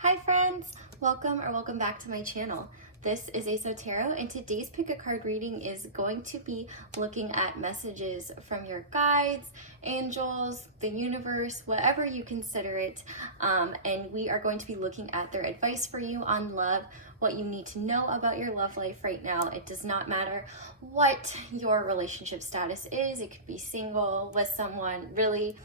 Hi friends! Welcome back to my channel. This is Ace Tarot, and today's pick a card reading is going to be looking at messages from your guides, angels, the universe, whatever you consider it. And we are going to be looking at their advice for you on love, what you need to know about your love life right now. It does not matter what your relationship status is. It could be single, with someone, really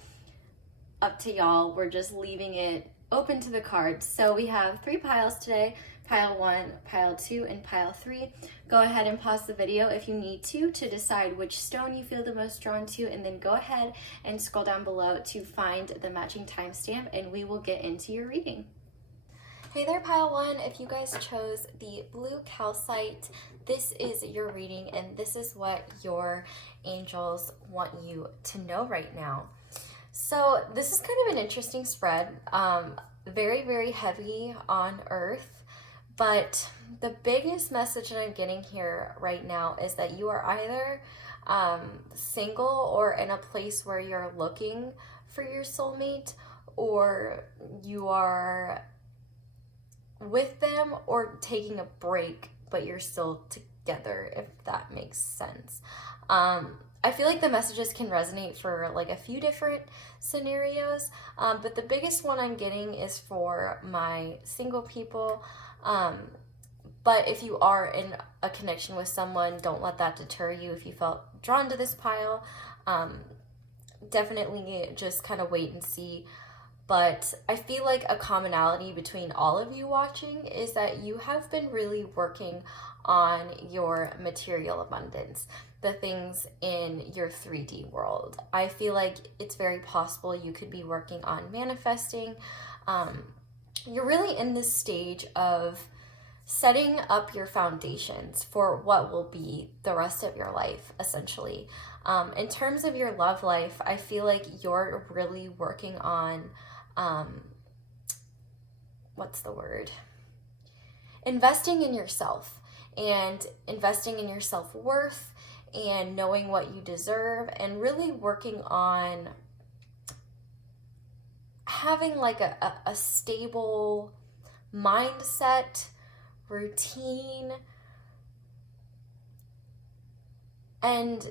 up to y'all. We're just leaving it open to the cards. So we have 3 piles today, pile 1, pile 2, and pile 3. Go ahead and pause the video if you need to decide which stone you feel the most drawn to, and then go ahead and scroll down below to find the matching timestamp, and we will get into your reading. Hey there, pile 1. If you guys chose the blue calcite, this is your reading, and this is what your angels want you to know right now. So this is kind of an interesting spread, very, very heavy on earth, but the biggest message that I'm getting here right now is that you are either single or in a place where you're looking for your soulmate, or you are with them or taking a break, but you're still together, if that makes sense. I feel like the messages can resonate for like a few different scenarios, but the biggest one I'm getting is for my single people. But if you are in a connection with someone, don't let that deter you. If you felt drawn to this pile, definitely just kind of wait and see. But I feel like a commonality between all of you watching is that you have been really working on your material abundance, the things in your 3D world. I feel like it's very possible you could be working on manifesting. You're really in this stage of setting up your foundations for what will be the rest of your life, essentially. In terms of your love life, I feel like you're really working on what's the word? Investing in yourself and investing in your self-worth and knowing what you deserve, and really working on having like a stable mindset, routine, and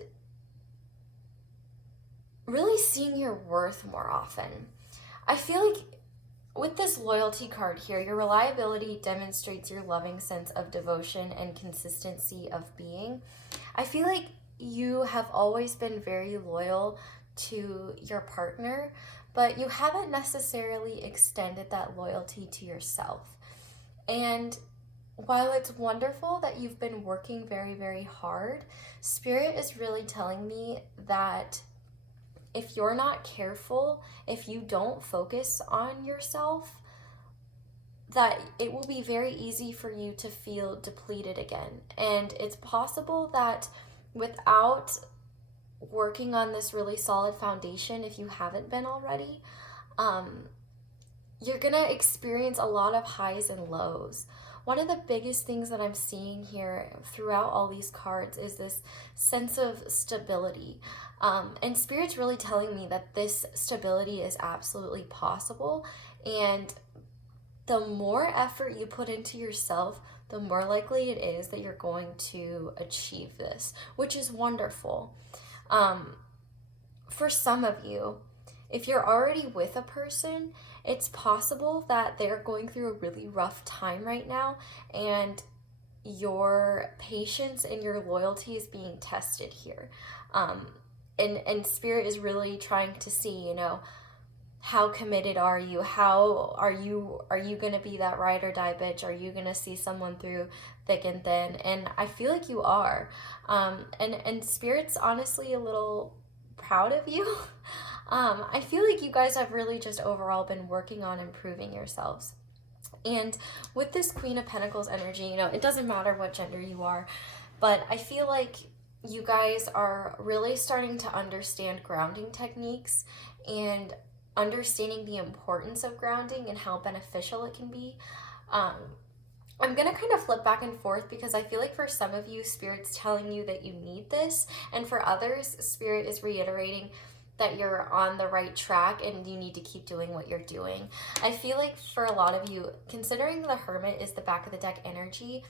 really seeing your worth more often. I feel like with this loyalty card here, your reliability demonstrates your loving sense of devotion and consistency of being. I feel like you have always been very loyal to your partner, but you haven't necessarily extended that loyalty to yourself. And while it's wonderful that you've been working very, very hard, Spirit is really telling me that if you're not careful, if you don't focus on yourself, that it will be very easy for you to feel depleted again. And it's possible that without working on this really solid foundation, if you haven't been already, you're gonna experience a lot of highs and lows. One of the biggest things that I'm seeing here throughout all these cards is this sense of stability. And Spirit's really telling me that this stability is absolutely possible. And the more effort you put into yourself, the more likely it is that you're going to achieve this, which is wonderful. For some of you, if you're already with a person, it's possible that they're going through a really rough time right now, and your patience and your loyalty is being tested here. And Spirit is really trying to see, you know, how committed are you? How are you going to be that ride or die bitch? Are you going to see someone through thick and thin? And I feel like you are. And Spirit's honestly a little proud of you. I feel like you guys have really just overall been working on improving yourselves. And with this Queen of Pentacles energy, you know, it doesn't matter what gender you are, but I feel like you guys are really starting to understand grounding techniques and understanding the importance of grounding and how beneficial it can be. I'm going to kind of flip back and forth because I feel like for some of you, Spirit's telling you that you need this, and for others, Spirit is reiterating that you're on the right track and you need to keep doing what you're doing. I feel like for a lot of you, considering the Hermit is the back of the deck energy,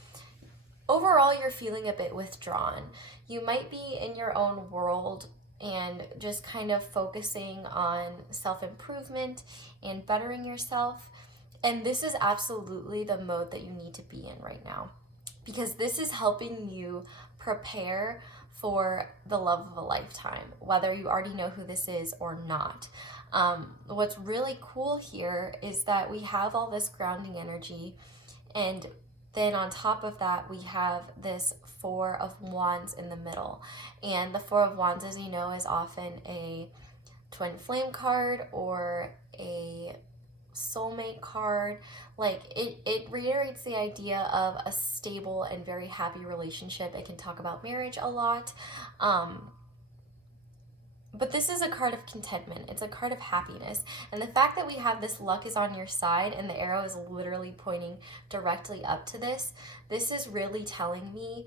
overall you're feeling a bit withdrawn. You might be in your own world and just kind of focusing on self-improvement and bettering yourself. And this is absolutely the mode that you need to be in right now, because this is helping you prepare for the love of a lifetime, whether you already know who this is or not. What's really cool here is that we have all this grounding energy, and then on top of that, we have this Four of Wands in the middle. And the Four of Wands, as you know, is often a twin flame card or a soulmate card. Like it reiterates the idea of a stable and very happy relationship. It can talk about marriage a lot. But this is a card of contentment. It's a card of happiness. And the fact that we have this luck is on your side and the arrow is literally pointing directly up to this is really telling me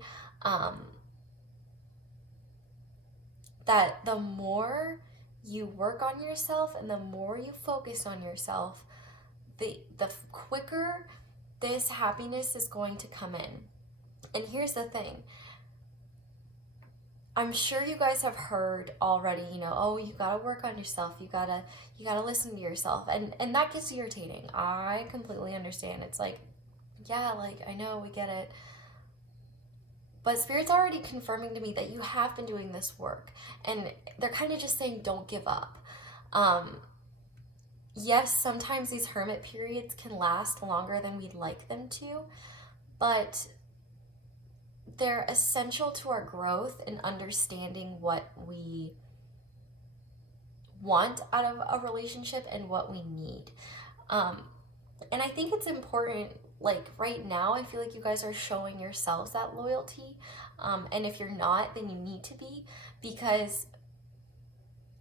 that the more you work on yourself and the more you focus on yourself, the quicker this happiness is going to come in. And here's the thing. I'm sure you guys have heard already, you know, oh, you gotta work on yourself. You gotta listen to yourself. And that gets irritating. I completely understand. It's like, yeah, like, I know, we get it. But Spirit's already confirming to me that you have been doing this work. And they're kind of just saying, don't give up. Yes, sometimes these hermit periods can last longer than we'd like them to, but they're essential to our growth and understanding what we want out of a relationship and what we need. And I think it's important, like right now, I feel like you guys are showing yourselves that loyalty. And if you're not, then you need to be, because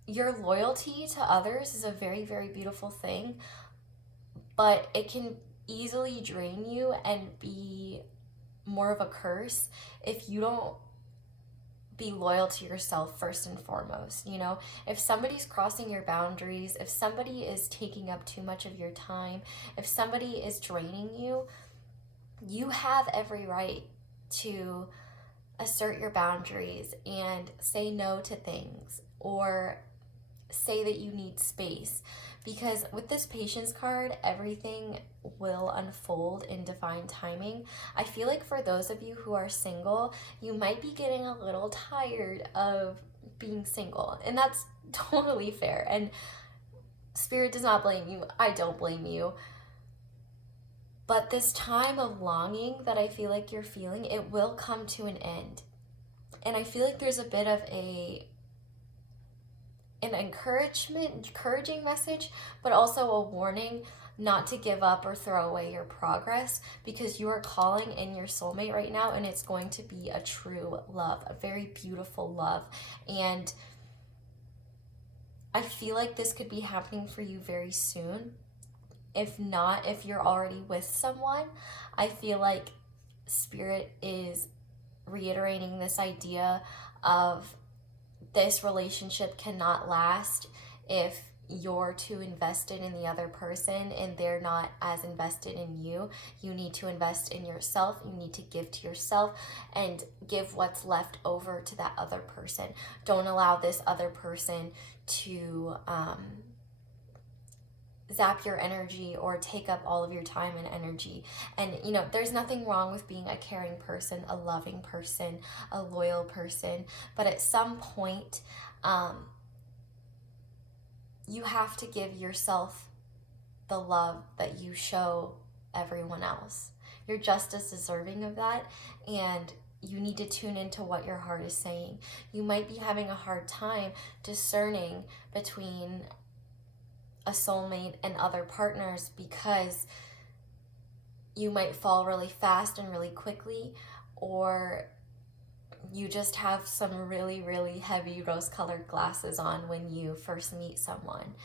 your loyalty to others is a very, very beautiful thing, but it can easily drain you and be more of a curse if you don't be loyal to yourself first and foremost. You know, if somebody's crossing your boundaries, if somebody is taking up too much of your time, if somebody is draining you, you have every right to assert your boundaries and say no to things or say that you need space. Because with this patience card, everything will unfold in divine timing. I feel like for those of you who are single, you might be getting a little tired of being single, and that's totally fair. And Spirit does not blame you. I don't blame you. But this time of longing that I feel like you're feeling, it will come to an end. And I feel like there's a bit of an encouraging message, but also a warning not to give up or throw away your progress, because you are calling in your soulmate right now, and it's going to be a true love, a very beautiful love. And I feel like this could be happening for you very soon. If not, if you're already with someone, I feel like Spirit is reiterating this idea of this relationship cannot last if you're too invested in the other person and they're not as invested in you. You need to invest in yourself. You need to give to yourself and give what's left over to that other person. Don't allow this other person to zap your energy or take up all of your time and energy. And you know, there's nothing wrong with being a caring person, a loving person, a loyal person, but at some point you have to give yourself the love that you show everyone else. You're just as deserving of that, and you need to tune into what your heart is saying. You might be having a hard time discerning between a soulmate and other partners because you might fall really fast and really quickly, or you just have some really, really heavy rose-colored glasses on when you first meet someone.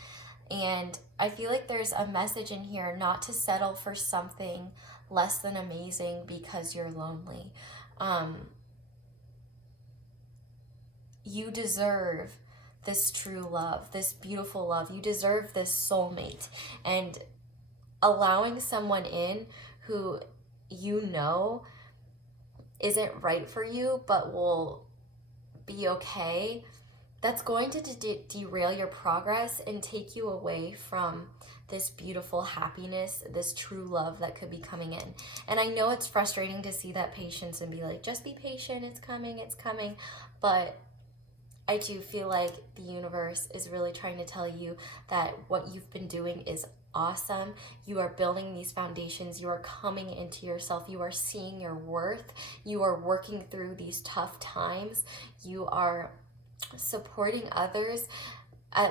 And I feel like there's a message in here not to settle for something less than amazing because you're lonely. You deserve this true love, this beautiful love. You deserve this soulmate. And allowing someone in who you know isn't right for you but will be okay, that's going to derail your progress and take you away from this beautiful happiness, this true love that could be coming in. And I know it's frustrating to see that patience and be like, just be patient, it's coming, it's coming. But I do feel like the universe is really trying to tell you that what you've been doing is awesome. You are building these foundations. You are coming into yourself. You are seeing your worth. You are working through these tough times. You are supporting others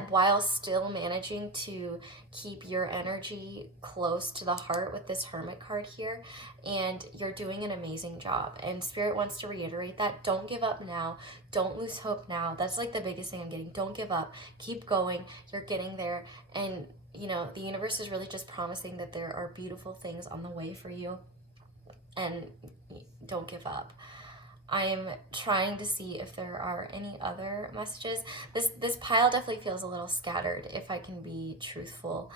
while still managing to keep your energy close to the heart with this Hermit card here. And you're doing an amazing job. And Spirit wants to reiterate that. Don't give up now. Don't lose hope now. That's like the biggest thing I'm getting. Don't give up. Keep going. You're getting there. And, you know, the universe is really just promising that there are beautiful things on the way for you. And don't give up. I'm trying to see if there are any other messages. This pile definitely feels a little scattered, if I can be truthful.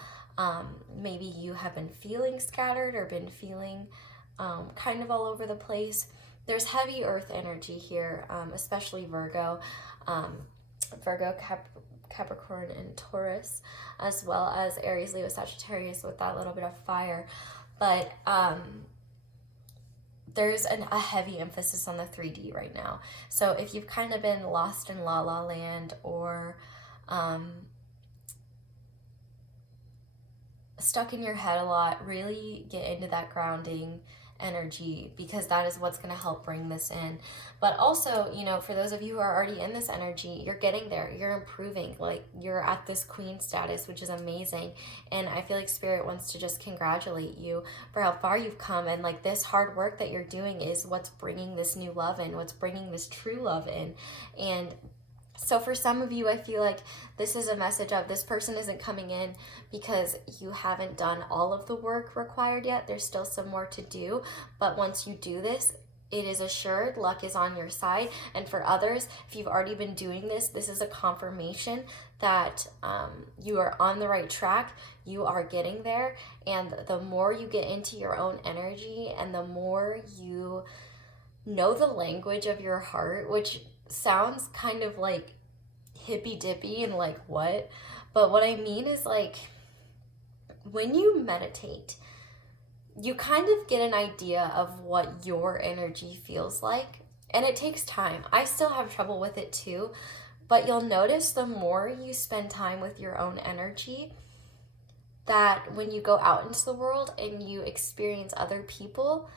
Maybe you have been feeling scattered or been feeling kind of all over the place. There's heavy earth energy here, especially Virgo. Virgo, Capricorn, and Taurus, as well as Aries, Leo, Sagittarius with that little bit of fire. But there's a heavy emphasis on the 3D right now. So if you've kind of been lost in la la land or stuck in your head a lot, really get into that grounding energy, because that is what's going to help bring this in. But also, you know, for those of you who are already in this energy, you're getting there, you're improving, like you're at this queen status, which is amazing. And I feel like Spirit wants to just congratulate you for how far you've come. And like this hard work that you're doing is what's bringing this new love in, what's bringing this true love in. And so for some of you, I feel like this is a message of this person isn't coming in because you haven't done all of the work required yet. There's still some more to do. But once you do this, it is assured luck is on your side. And for others, if you've already been doing this, this is a confirmation that you are on the right track. You are getting there. And the more you get into your own energy and the more you know the language of your heart, which sounds kind of like hippy dippy and like what, but what I mean is like when you meditate, you kind of get an idea of what your energy feels like, and it takes time. I still have trouble with it too, but you'll notice the more you spend time with your own energy, that when you go out into the world and you experience other people,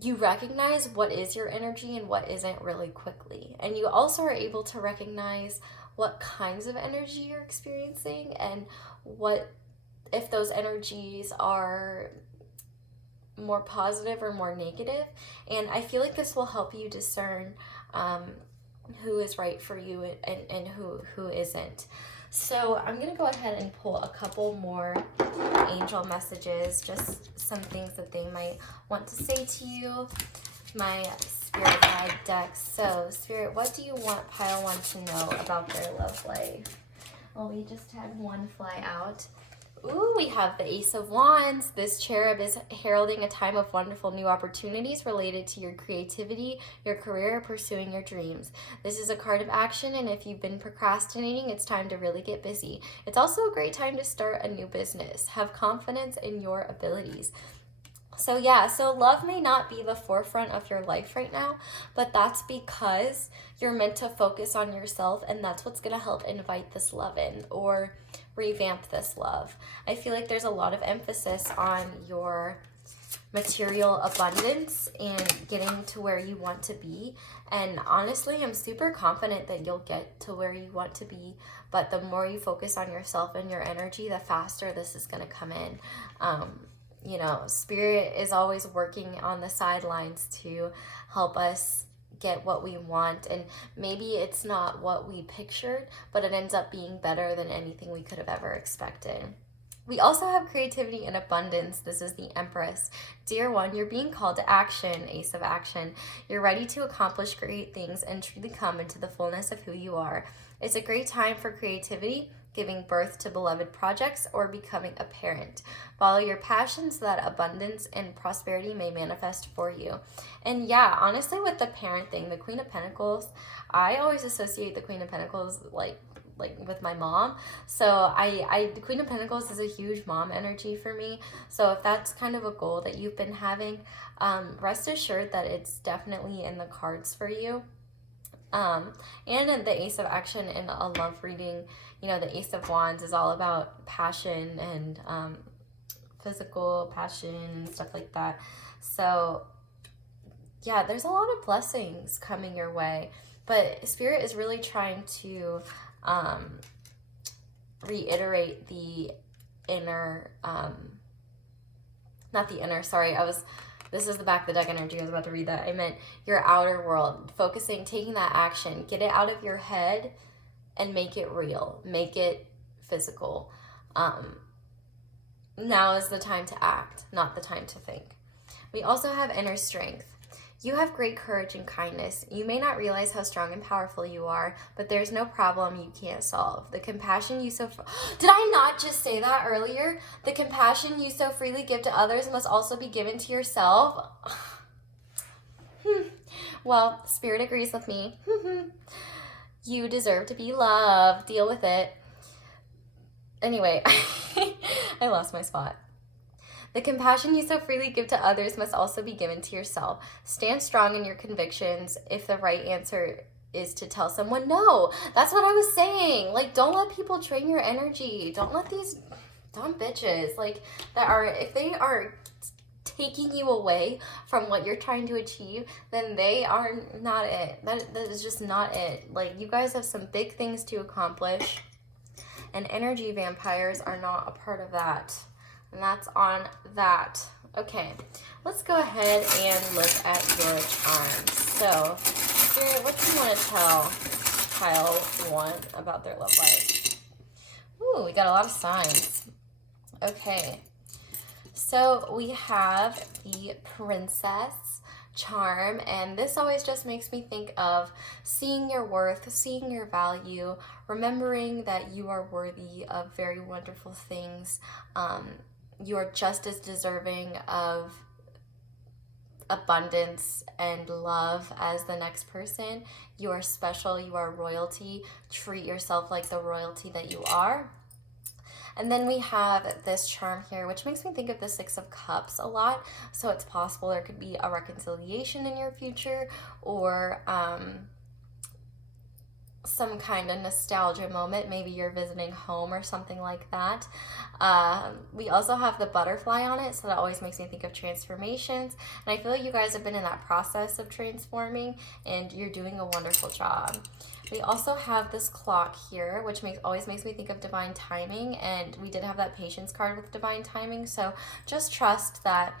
you recognize what is your energy and what isn't really quickly. And you also are able to recognize what kinds of energy you're experiencing and what, if those energies are more positive or more negative. And I feel like this will help you discern who is right for you and who isn't. So I'm going to go ahead and pull a couple more angel messages, just some things that they might want to say to you. My Spirit guide deck. So Spirit, what do you want pile 1 to know about their love life? Well, we just had one fly out. Ooh, we have the Ace of Wands. This cherub is heralding a time of wonderful new opportunities related to your creativity, your career, or pursuing your dreams. This is a card of action, and if you've been procrastinating, it's time to really get busy. It's also a great time to start a new business. Have confidence in your abilities. So yeah, so love may not be the forefront of your life right now, but that's because you're meant to focus on yourself, and that's what's going to help invite this love in or revamp this love. I feel like there's a lot of emphasis on your material abundance and getting to where you want to be. And honestly, I'm super confident that you'll get to where you want to be, but the more you focus on yourself and your energy, the faster this is going to come in. You know, Spirit is always working on the sidelines to help us get what we want, and maybe it's not what we pictured, but it ends up being better than anything we could have ever expected. We also have creativity and abundance. This is the Empress. Dear one, you're being called to action, Ace of Action. You're ready to accomplish great things and truly come into the fullness of who you are. It's a great time for creativity, giving birth to beloved projects, or becoming a parent. Follow your passion so that abundance and prosperity may manifest for you. And yeah, honestly, with the parent thing, the Queen of Pentacles, I always associate the Queen of Pentacles like with my mom. So the Queen of Pentacles is a huge mom energy for me. So if that's kind of a goal that you've been having, rest assured that it's definitely in the cards for you. And in the Ace of Action in a love reading, you know, the Ace of Wands is all about passion and physical passion and stuff like that. So yeah, there's a lot of blessings coming your way, but Spirit is really trying to reiterate the inner, not the inner, sorry, this is the back of the deck energy. I was about to read that. I meant your outer world, focusing, taking that action, get it out of your head and make it real, make it physical. Now is the time to act, not the time to think. We also have inner strength. You have great courage and kindness. You may not realize how strong and powerful you are, but there's no problem you can't solve. The compassion you so... Did I not just say that earlier? The compassion you so freely give to others must also be given to yourself. Well, Spirit agrees with me. You deserve to be loved. Deal with it. Anyway, I lost my spot. The compassion you so freely give to others must also be given to yourself. Stand strong in your convictions if the right answer is to tell someone no. That's what I was saying. Like, don't let people drain your energy. Don't let these dumb bitches, like, if they are taking you away from what you're trying to achieve, then they are not it. That is just not it. Like, you guys have some big things to accomplish, and energy vampires are not a part of that. And that's on that. Okay, let's go ahead and look at your charms. So, Spirit, what do you want to tell pile 1 about their love life? Ooh, we got a lot of signs. Okay, so we have the Princess charm, and this always just makes me think of seeing your worth, seeing your value, remembering that you are worthy of very wonderful things. You are just as deserving of abundance and love as the next person. You are special. You are royalty. Treat yourself like the royalty that you are. And then we have this charm here, which makes me think of the 6 of Cups a lot. So it's possible there could be a reconciliation in your future, or some kind of nostalgia moment. Maybe you're visiting home or something like that. We also have the butterfly on it, so that always makes me think of transformations. And I feel like you guys have been in that process of transforming, and you're doing a wonderful job. We also have this clock here, which always makes me think of divine timing, and we did have that patience card with divine timing. So just trust that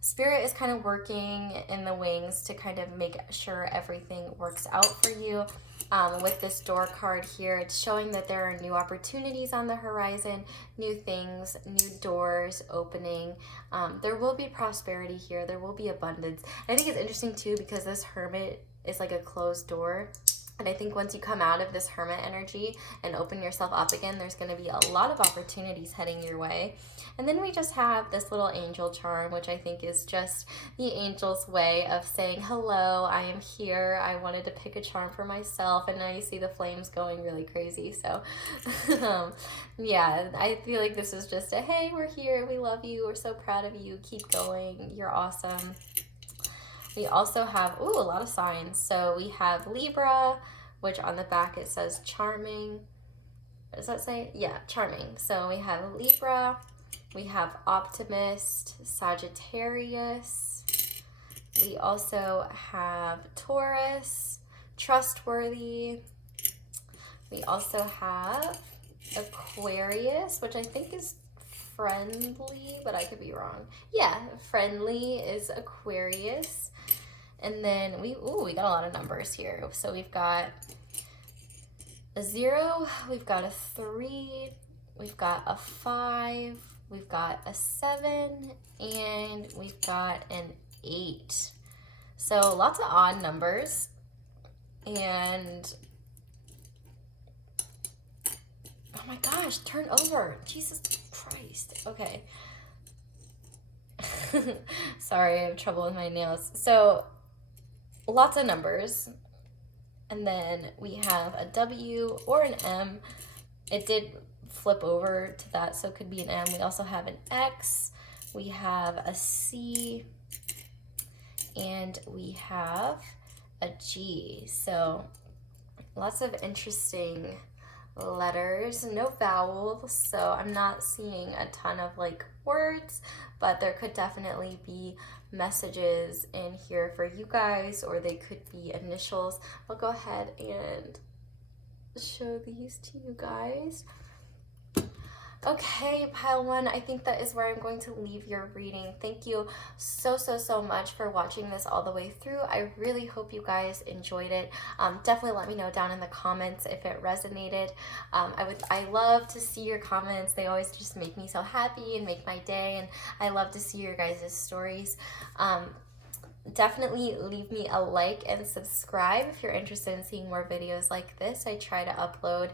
Spirit is kind of working in the wings to kind of make sure everything works out for you. With this door card here, it's showing that there are new opportunities on the horizon, new things, new doors opening. There will be prosperity here. There will be abundance. I think it's interesting too, because this Hermit is like a closed door. And I think once you come out of this Hermit energy and open yourself up again, there's going to be a lot of opportunities heading your way. And then we just have this little angel charm, which I think is just the angel's way of saying, hello, I am here. I wanted to pick a charm for myself. And now you see the flames going really crazy. So yeah, I feel like this is just a, hey, we're here. We love you. We're so proud of you. Keep going. You're awesome. We also have, a lot of signs. So we have Libra, which on the back it says charming. What does that say? Yeah, charming. So we have Libra, we have Optimist, Sagittarius. We also have Taurus, Trustworthy. We also have Aquarius, which I think is friendly, but I could be wrong. Yeah, friendly is Aquarius. And then we got a lot of numbers here. So we've got a 0, we've got a 3, we've got a 5, we've got a 7, and we've got an 8. So lots of odd numbers. And Oh my gosh, turn over. Jesus Christ. Okay. Sorry, I have trouble with my nails. So, lots of numbers. And then we have a W or an M. It did flip over to that, so it could be an M. We also have an X. We have a C. And we have a G. So, lots of interesting letters, no vowels, so I'm not seeing a ton of like words, but there could definitely be messages in here for you guys, or they could be initials. I'll go ahead and show these to you guys. Okay, pile one, I think that is where I'm going to leave your reading. Thank you so much for watching this all the way through. I really hope you guys enjoyed it. Definitely let me know down in the comments if it resonated. I love to see your comments. They always just make me so happy and make my day, and I love to see your guys' stories. Definitely leave me a like and subscribe if you're interested in seeing more videos like this. I try to upload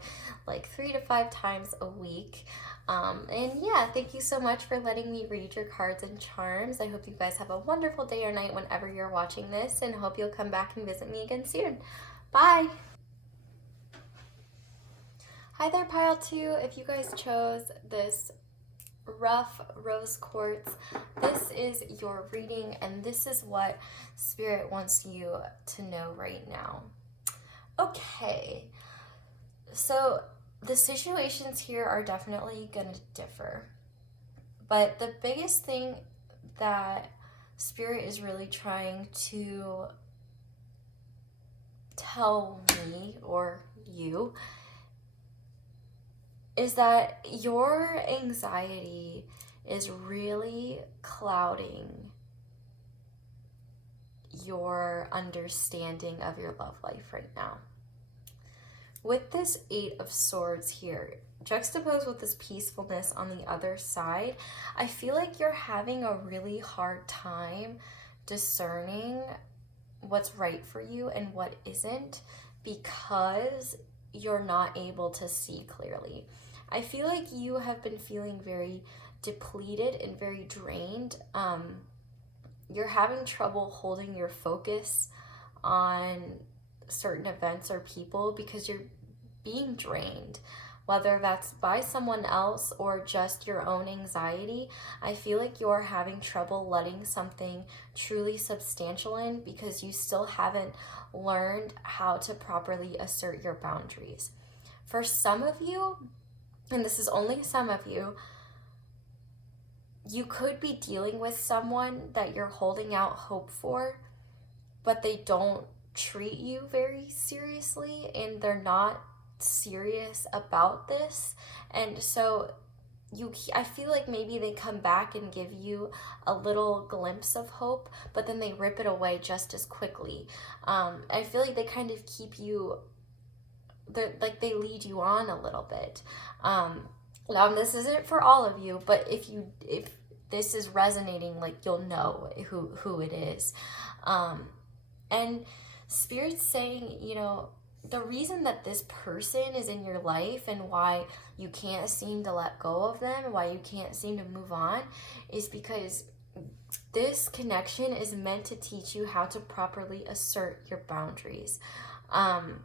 like 3 to 5 times a week. And yeah, thank you so much for letting me read your cards and charms. I hope you guys have a wonderful day or night whenever you're watching this, and hope you'll come back and visit me again soon. Bye! Hi there, pile 2. If you guys chose this rough rose quartz, this is your reading, and this is what Spirit wants you to know right now. Okay, so the situations here are definitely going to differ, but the biggest thing that Spirit is really trying to tell me or you is that your anxiety is really clouding your understanding of your love life right now. With this 8 of Swords here, juxtaposed with this peacefulness on the other side, I feel like you're having a really hard time discerning what's right for you and what isn't, because you're not able to see clearly. I feel like you have been feeling very depleted and very drained. You're having trouble holding your focus on certain events or people because you're being drained, whether that's by someone else or just your own anxiety. I feel like you're having trouble letting something truly substantial in because you still haven't learned how to properly assert your boundaries. For some of you, and this is only some of you, you could be dealing with someone that you're holding out hope for, but they don't treat you very seriously and they're not serious about this. And so I feel like maybe they come back and give you a little glimpse of hope, but then they rip it away just as quickly. I feel like they kind of keep you, they lead you on a little bit. Now this isn't for all of you, but if this is resonating, like, you'll know who it is. And Spirit's saying, you know, the reason that this person is in your life and why you can't seem to let go of them, why you can't seem to move on, is because this connection is meant to teach you how to properly assert your boundaries. And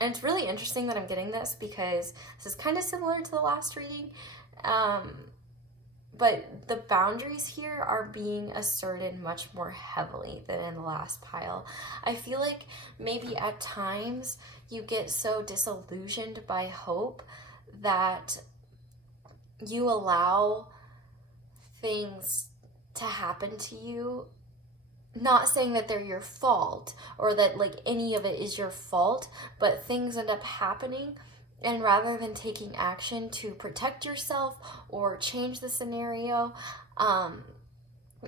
it's really interesting that I'm getting this because this is kind of similar to the last reading. But the boundaries here are being asserted much more heavily than in the last pile. I feel like maybe at times you get so disillusioned by hope that you allow things to happen to you. Not saying that they're your fault or that like any of it is your fault, but things end up happening. And rather than taking action to protect yourself or change the scenario,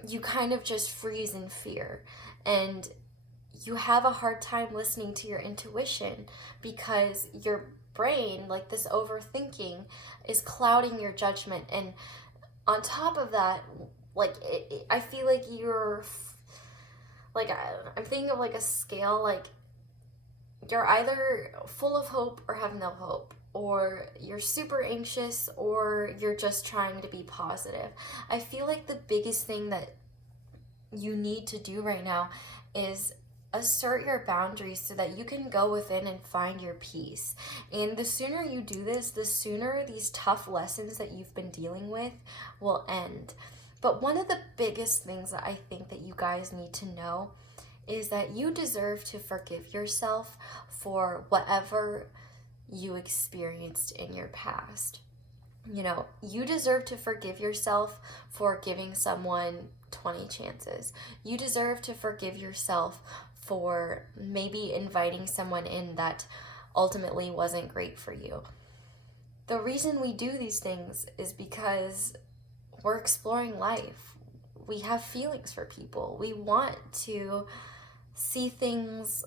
you kind of just freeze in fear. And you have a hard time listening to your intuition because your brain, like this overthinking, is clouding your judgment. And on top of that, like I feel like you're, like, I'm thinking of like a scale, like, you're either full of hope or have no hope, or you're super anxious, or you're just trying to be positive. I feel like the biggest thing that you need to do right now is assert your boundaries so that you can go within and find your peace. And the sooner you do this, the sooner these tough lessons that you've been dealing with will end. But one of the biggest things that I think that you guys need to know is that you deserve to forgive yourself for whatever you experienced in your past. You know, you deserve to forgive yourself for giving someone 20 chances. You deserve to forgive yourself for maybe inviting someone in that ultimately wasn't great for you. The reason we do these things is because we're exploring life. We have feelings for people. We want to see things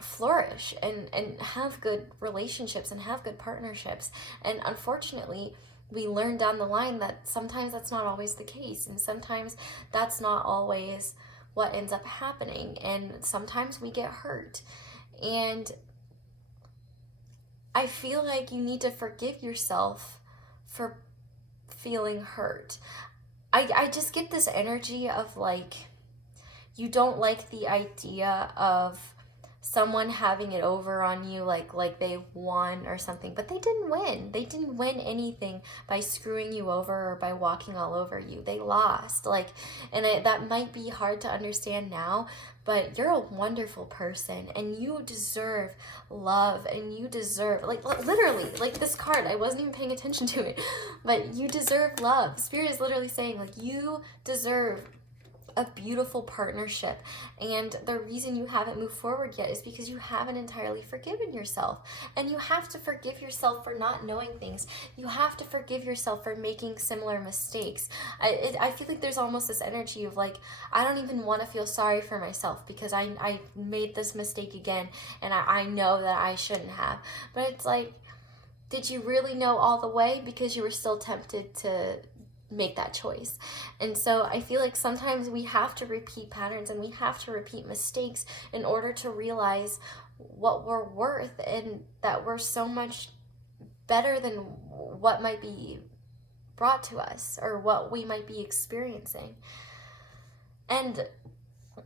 flourish and have good relationships and have good partnerships. And unfortunately, we learn down the line that sometimes that's not always the case, and sometimes that's not always what ends up happening, and sometimes we get hurt. And I feel like you need to forgive yourself for feeling hurt. I just get this energy of like, you don't like the idea of someone having it over on you, like they won or something, but they didn't win. They didn't win anything by screwing you over or by walking all over you. They lost. That might be hard to understand now, but you're a wonderful person and you deserve love, and you deserve, literally, this card, I wasn't even paying attention to it, but you deserve love. Spirit is literally saying, you deserve a beautiful partnership. And the reason you haven't moved forward yet is because you haven't entirely forgiven yourself. And you have to forgive yourself for not knowing things. You have to forgive yourself for making similar mistakes. I feel like there's almost this energy of I don't even want to feel sorry for myself because I made this mistake again, and I know that I shouldn't have. But it's did you really know all the way? Because you were still tempted to make that choice. And so I feel like sometimes we have to repeat patterns and we have to repeat mistakes in order to realize what we're worth, and that we're so much better than what might be brought to us or what we might be experiencing. And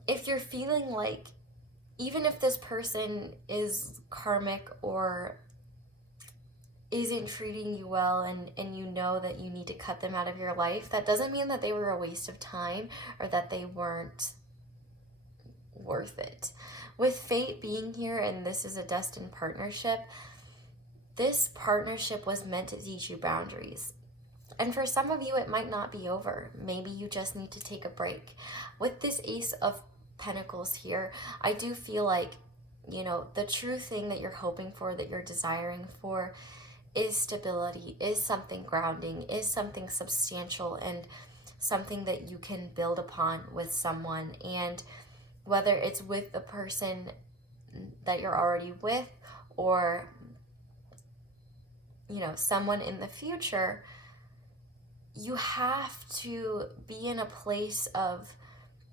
if you're feeling even if this person is karmic or isn't treating you well, and you know that you need to cut them out of your life, that doesn't mean that they were a waste of time or that they weren't worth it. With fate being here and this is a destined partnership, this partnership was meant to teach you boundaries. And for some of you, it might not be over. Maybe you just need to take a break. With this Ace of Pentacles here, I do feel the true thing that you're hoping for, that you're desiring for, is stability, is something grounding, is something substantial, and something that you can build upon with someone. And whether it's with the person that you're already with, or someone in the future, you have to be in a place of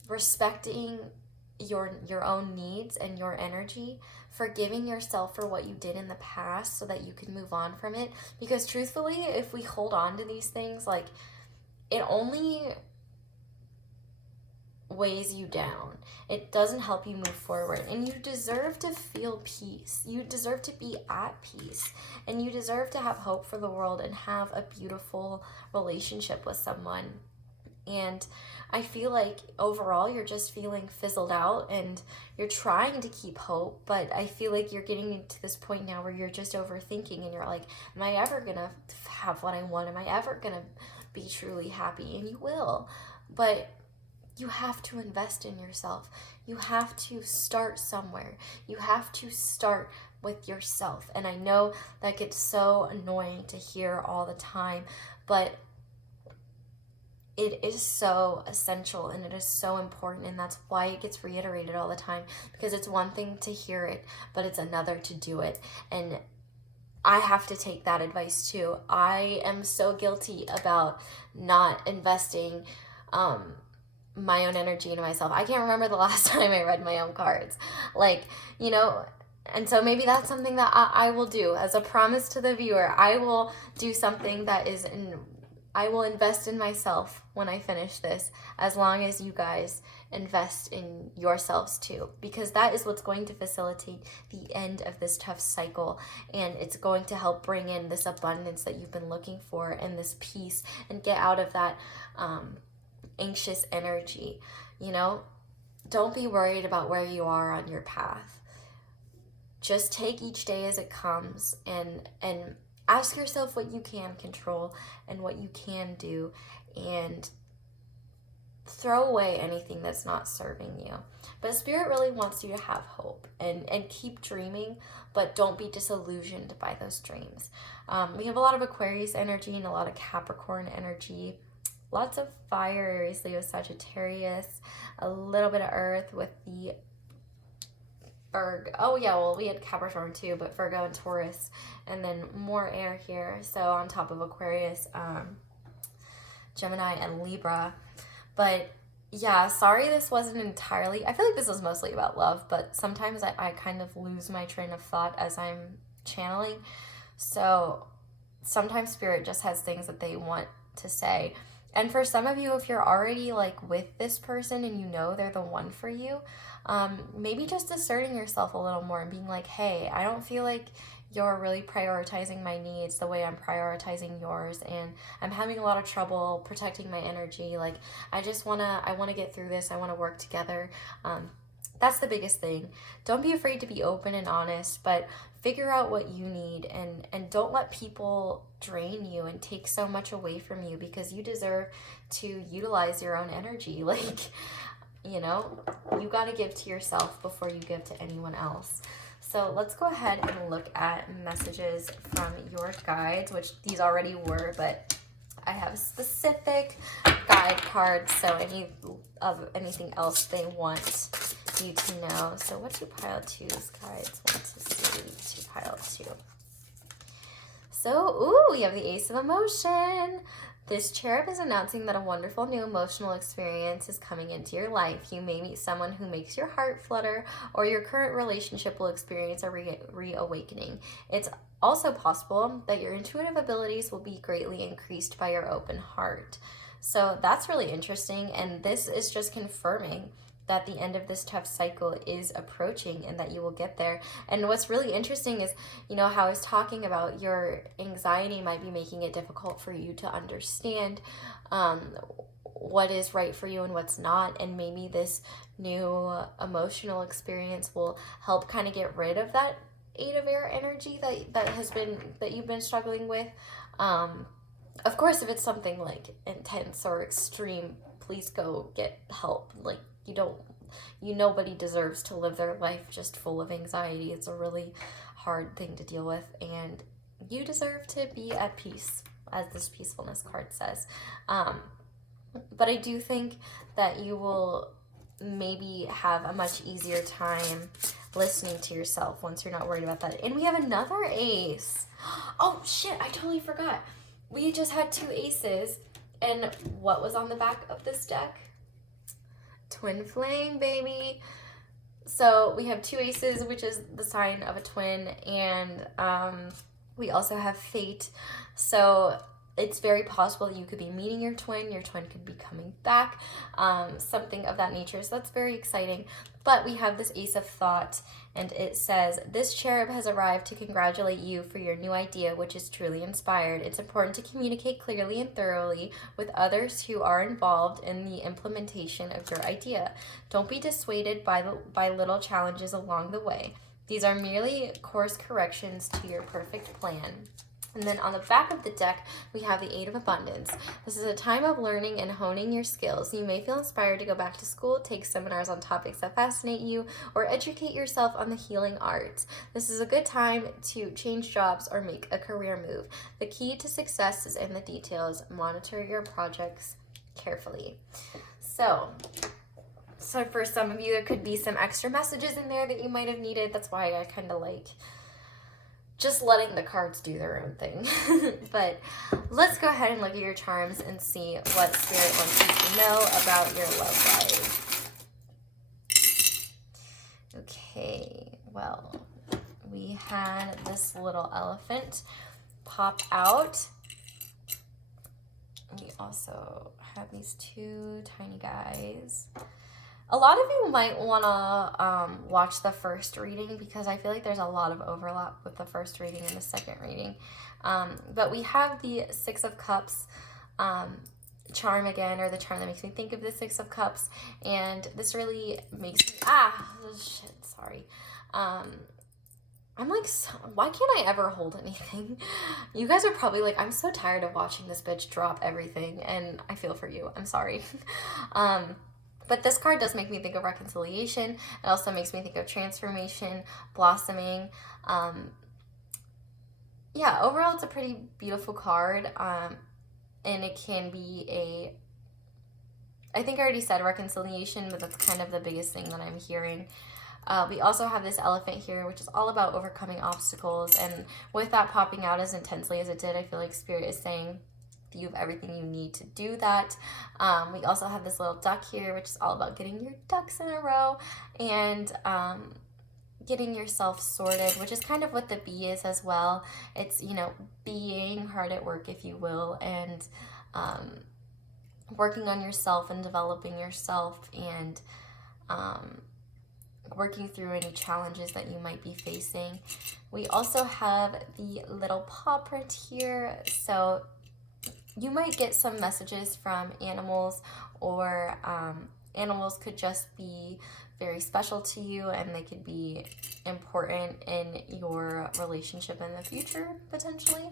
respecting your own needs and your energy, forgiving yourself for what you did in the past so that you can move on from it. Because truthfully, if we hold on to these things, it only weighs you down. It doesn't help you move forward. And you deserve to feel peace. You deserve to be at peace. And you deserve to have hope for the world and have a beautiful relationship with someone. And I feel like overall you're just feeling fizzled out and you're trying to keep hope, but I feel like you're getting to this point now where you're just overthinking and you're like, am I ever gonna have what I want? Am I ever gonna be truly happy? And you will, but you have to invest in yourself. You have to start somewhere. You have to start with yourself. And I know that gets so annoying to hear all the time, but it is so essential and it is so important, and that's why it gets reiterated all the time, because it's one thing to hear it, but it's another to do it. And I have to take that advice too. I am so guilty about not investing my own energy into myself. I can't remember the last time I read my own cards. And so maybe that's something that I will do as a promise to the viewer. I will do something that is I will invest in myself when I finish this, as long as you guys invest in yourselves too, because that is what's going to facilitate the end of this tough cycle, and it's going to help bring in this abundance that you've been looking for and this peace, and get out of that anxious energy. You know, don't be worried about where you are on your path. Just take each day as it comes, and ask yourself what you can control and what you can do, and throw away anything that's not serving you. But Spirit really wants you to have hope and keep dreaming, but don't be disillusioned by those dreams. We have a lot of Aquarius energy and a lot of Capricorn energy. Lots of fire, Aries, Leo, Sagittarius, a little bit of earth with the Virgo. Oh yeah, well, we had Capricorn too, but Virgo and Taurus, and then more air here. So on top of Aquarius, Gemini and Libra. But yeah, sorry this wasn't entirely, I feel like this was mostly about love, but sometimes I kind of lose my train of thought as I'm channeling. So sometimes Spirit just has things that they want to say. And for some of you, if you're already like with this person and you know they're the one for you, maybe just asserting yourself a little more and being like, hey, I don't feel like you're really prioritizing my needs the way I'm prioritizing yours, and I'm having a lot of trouble protecting my energy. Like, I want to get through this. I want to work together. That's the biggest thing. Don't be afraid to be open and honest, but figure out what you need, and don't let people drain you and take so much away from you, because you deserve to utilize your own energy. Like, you know, you got to give to yourself before you give to anyone else. So let's go ahead and look at messages from your guides, which these already were, but I have specific guide cards, so anything else they want you to know. So what do pile two's guides want to see to pile two? So, ooh, we have the Ace of Emotion. This cherub is announcing that a wonderful new emotional experience is coming into your life. You may meet someone who makes your heart flutter, or your current relationship will experience a reawakening. It's also possible that your intuitive abilities will be greatly increased by your open heart. So that's really interesting, and this is just confirming that the end of this tough cycle is approaching and that you will get there. And what's really interesting is, you know, how I was talking about your anxiety might be making it difficult for you to understand what is right for you and what's not. And maybe this new emotional experience will help kind of get rid of that Eight of Air energy that you've been struggling with. Of course, if it's something like intense or extreme, please go get help. Like, nobody deserves to live their life just full of anxiety. It's a really hard thing to deal with, and you deserve to be at peace, as this peacefulness card says. But I do think that you will maybe have a much easier time listening to yourself once you're not worried about that. And we have another ace. Oh shit, I totally forgot. We just had two aces, and what was on the back of this deck? Twin flame, baby. So we have two aces, which is the sign of a twin, and we also have fate. So it's very possible that you could be meeting your twin could be coming back, something of that nature. So that's very exciting. But we have this Ace of Thought, and it says, this cherub has arrived to congratulate you for your new idea, which is truly inspired. It's important to communicate clearly and thoroughly with others who are involved in the implementation of your idea. Don't be dissuaded by little challenges along the way. These are merely course corrections to your perfect plan. And then on the back of the deck, we have the Eight of Abundance. This is a time of learning and honing your skills. You may feel inspired to go back to school, take seminars on topics that fascinate you, or educate yourself on the healing arts. This is a good time to change jobs or make a career move. The key to success is in the details. Monitor your projects carefully. So for some of you, there could be some extra messages in there that you might have needed. That's why I kind of like just letting the cards do their own thing. But let's go ahead and look at your charms and see what Spirit wants you to know about your love life. Okay, well, had this little elephant pop out. We also have these two tiny guys. A lot of you might want to watch the first reading because I feel like there's a lot of overlap with the first reading and the second reading. But we have the Six of Cups charm again, or the charm that makes me think of the Six of Cups. And this really makes me, sorry. I'm like, why can't I ever hold anything? You guys are probably like, I'm so tired of watching this bitch drop everything, and I feel for you. I'm sorry. But this card does make me think of reconciliation. It also makes me think of transformation, blossoming. Yeah, overall, it's a pretty beautiful card. And it can be I think I already said reconciliation, but that's kind of the biggest thing that I'm hearing. We also have this elephant here, which is all about overcoming obstacles. And with that popping out as intensely as it did, I feel like Spirit is saying you have everything you need to do that. We also have this little duck here, which is all about getting your ducks in a row and getting yourself sorted, which is kind of what the bee is as well. It's, you know, being hard at work, if you will, and working on yourself and developing yourself and working through any challenges that you might be facing. We also have the little paw print here. So you might get some messages from animals, or animals could just be very special to you and they could be important in your relationship in the future, potentially.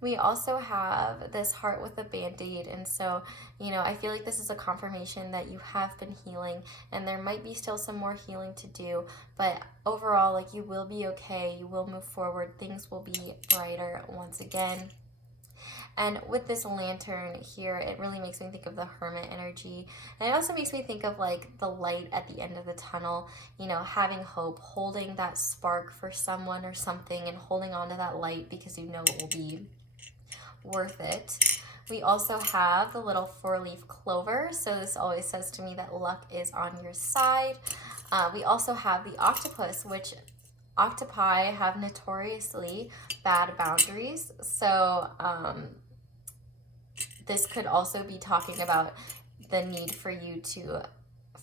We also have this heart with a band-aid, and so, you know, I feel like this is a confirmation that you have been healing, and there might be still some more healing to do, but overall, like, you will be okay, you will move forward, things will be brighter once again. And with this lantern here, it really makes me think of the hermit energy. And it also makes me think of like the light at the end of the tunnel, you know, having hope, holding that spark for someone or something and holding on to that light because you know it will be worth it. We also have the little 4-leaf clover. So this always says to me that luck is on your side. We also have the octopus, which octopi have notoriously bad boundaries. So this could also be talking about the need for you to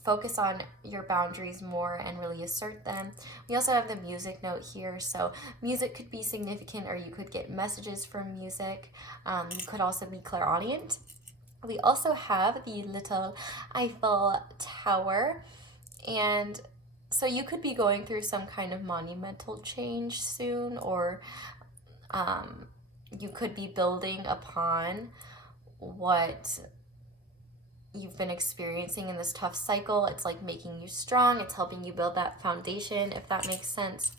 focus on your boundaries more and really assert them. We also have the music note here. So music could be significant, or you could get messages from music. You could also be clairaudient. We also have the little Eiffel Tower. And so you could be going through some kind of monumental change soon, or you could be building upon what you've been experiencing in this tough cycle. It's like making you strong. It's helping you build that foundation, if that makes sense.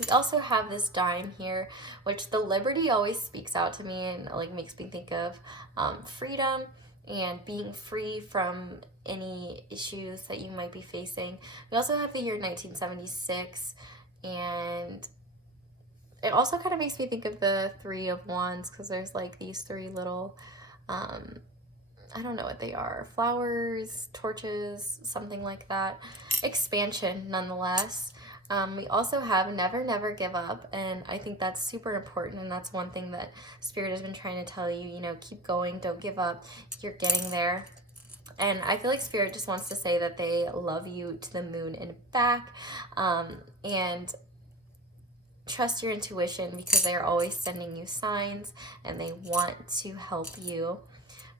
We also have this dime here, which the Liberty always speaks out to me and like makes me think of freedom and being free from any issues that you might be facing. We also have the year 1976, and it also kind of makes me think of the Three of Wands, because there's like these three little I don't know what they are, flowers, torches, something like that. Expansion, nonetheless. We also have never, never give up, and I think that's super important, and that's one thing that Spirit has been trying to tell you, you know, keep going, don't give up, you're getting there. And I feel like Spirit just wants to say that they love you to the moon and back, and trust your intuition, because they are always sending you signs and they want to help you.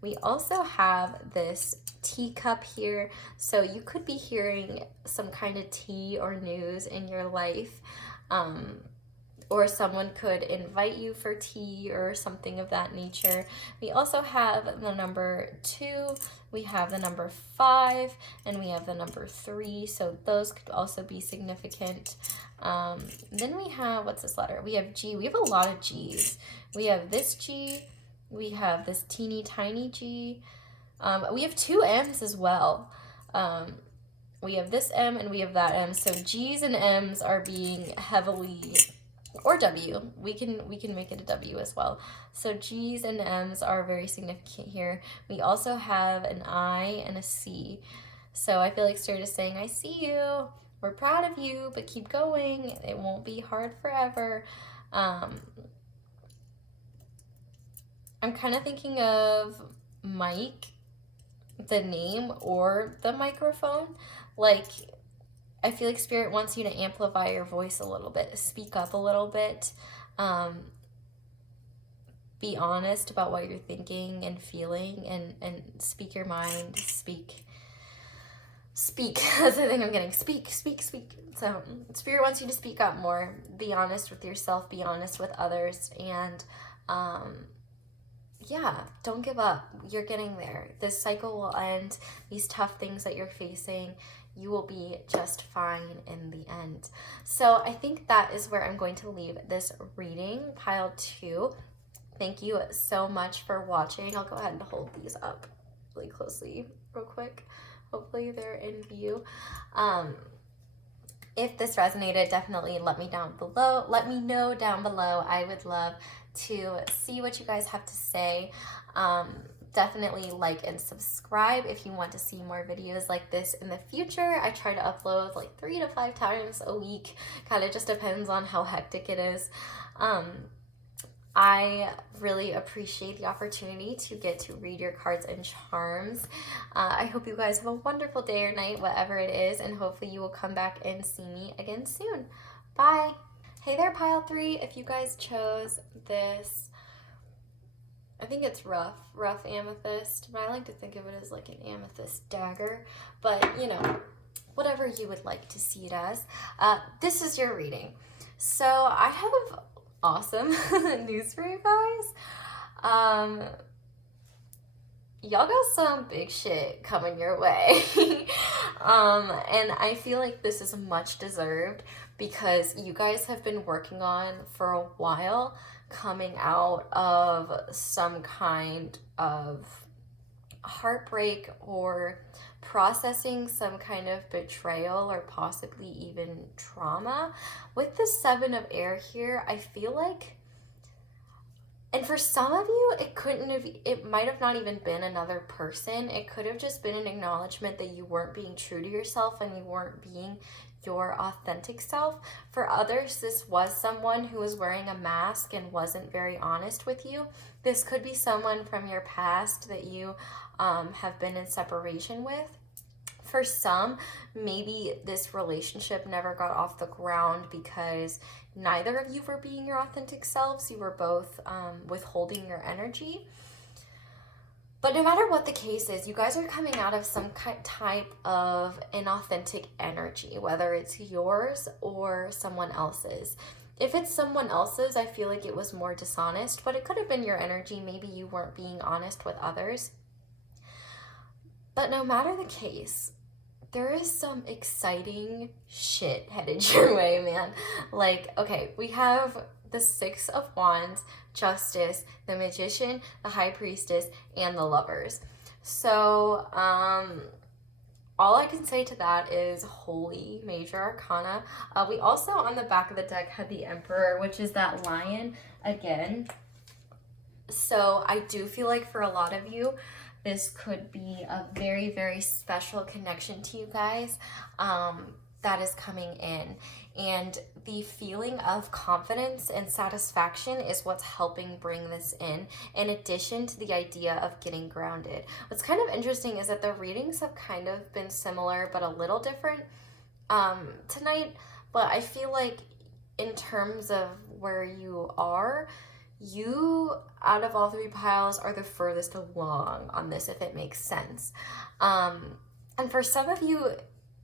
We also have this teacup here. So you could be hearing some kind of tea or news in your life, or someone could invite you for tea or something of that nature. We also have the number 2, we have the number 5, and we have the number 3. So those could also be significant. Then we have, what's this letter? We have G. We have a lot of G's. We have this G. We have this teeny tiny G. We have 2 M's as well. We have this M and we have that M. So G's and M's are being heavily, or W. We can make it a W as well. So G's and M's are very significant here. We also have an I and a C. So I feel like Spirit is saying, I see you. we're proud of you, but keep going. It won't be hard forever. I'm kind of thinking of mic, the name, or the microphone. Like, I feel like Spirit wants you to amplify your voice a little bit, speak up a little bit, be honest about what you're thinking and feeling, and speak your mind, speak. That's the thing I'm getting. Speak. So Spirit wants you to speak up more, be honest with yourself, be honest with others, and yeah, don't give up. You're getting there. This cycle will end. These tough things that you're facing, you will be just fine in the end. So I think that is where I'm going to leave this reading, pile 2. Thank you so much for watching. I'll go ahead and hold these up really closely real quick. Hopefully they're in view. If this resonated, definitely let me know down below. I would love to see what you guys have to say. Definitely like and subscribe if you want to see more videos like this in the future. I try to upload like 3 to 5 times a week. Kind of just depends on how hectic it is. I really appreciate the opportunity to get to read your cards and charms. I hope you guys have a wonderful day or night, whatever it is, and hopefully you will come back and see me again soon. Bye. Hey there, pile 3. If you guys chose this, I think it's rough amethyst, but I like to think of it as like an amethyst dagger, but you know, whatever you would like to see it as. This is your reading. So I have awesome news for you guys. Y'all got some big shit coming your way. And I feel like this is much deserved because you guys have been working on for a while coming out of some kind of heartbreak or processing some kind of betrayal or possibly even trauma. With the 7 of air here, I feel like, and for some of you, it might have not even been another person. It could have just been an acknowledgement that you weren't being true to yourself and you weren't being your authentic self. For others, this was someone who was wearing a mask and wasn't very honest with you. This could be someone from your past that you have been in separation with. For some, maybe this relationship never got off the ground because neither of you were being your authentic selves. You were both withholding your energy. But no matter what the case is, you guys are coming out of some type of inauthentic energy, whether it's yours or someone else's. If it's someone else's, I feel like it was more dishonest, but it could have been your energy. Maybe you weren't being honest with others. But no matter the case, there is some exciting shit headed your way, man. Like, okay, we have the 6 of Wands, Justice, the Magician, the High Priestess, and the Lovers. So, all I can say to that is holy major arcana. We also, on the back of the deck, had the Emperor, which is that lion again. So I do feel like for a lot of you, this could be a very, very special connection to you guys that is coming in. And the feeling of confidence and satisfaction is what's helping bring this in addition to the idea of getting grounded. What's kind of interesting is that the readings have kind of been similar but a little different tonight. But I feel like in terms of where you are, you, out of all 3 piles, are the furthest along on this, if it makes sense. And for some of you,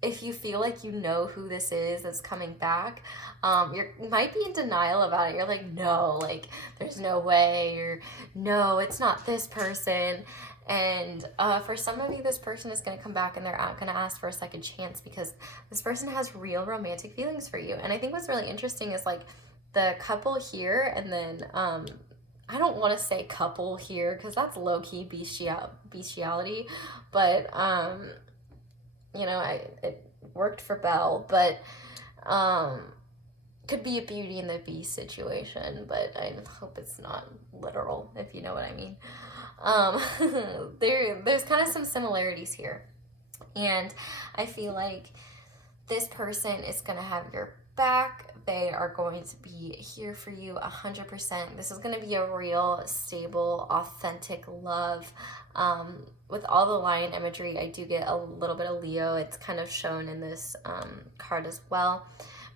if you feel like you know who this is that's coming back, you might be in denial about it. You're like, no, like, there's no way, or no, it's not this person. And for some of you, this person is going to come back and they're going to ask for a second chance because this person has real romantic feelings for you. And I think what's really interesting is like the couple here, and then I don't want to say couple here because that's low-key bestiality, but you know, it worked for Belle, but could be a Beauty and the Beast situation, but I hope it's not literal, if you know what I mean. There's kind of some similarities here, and I feel like This person is going to have your back. They are going to be here for you 100%. This is going to be a real, stable, authentic love. With all the lion imagery, I do get a little bit of Leo. It's kind of shown in this card as well.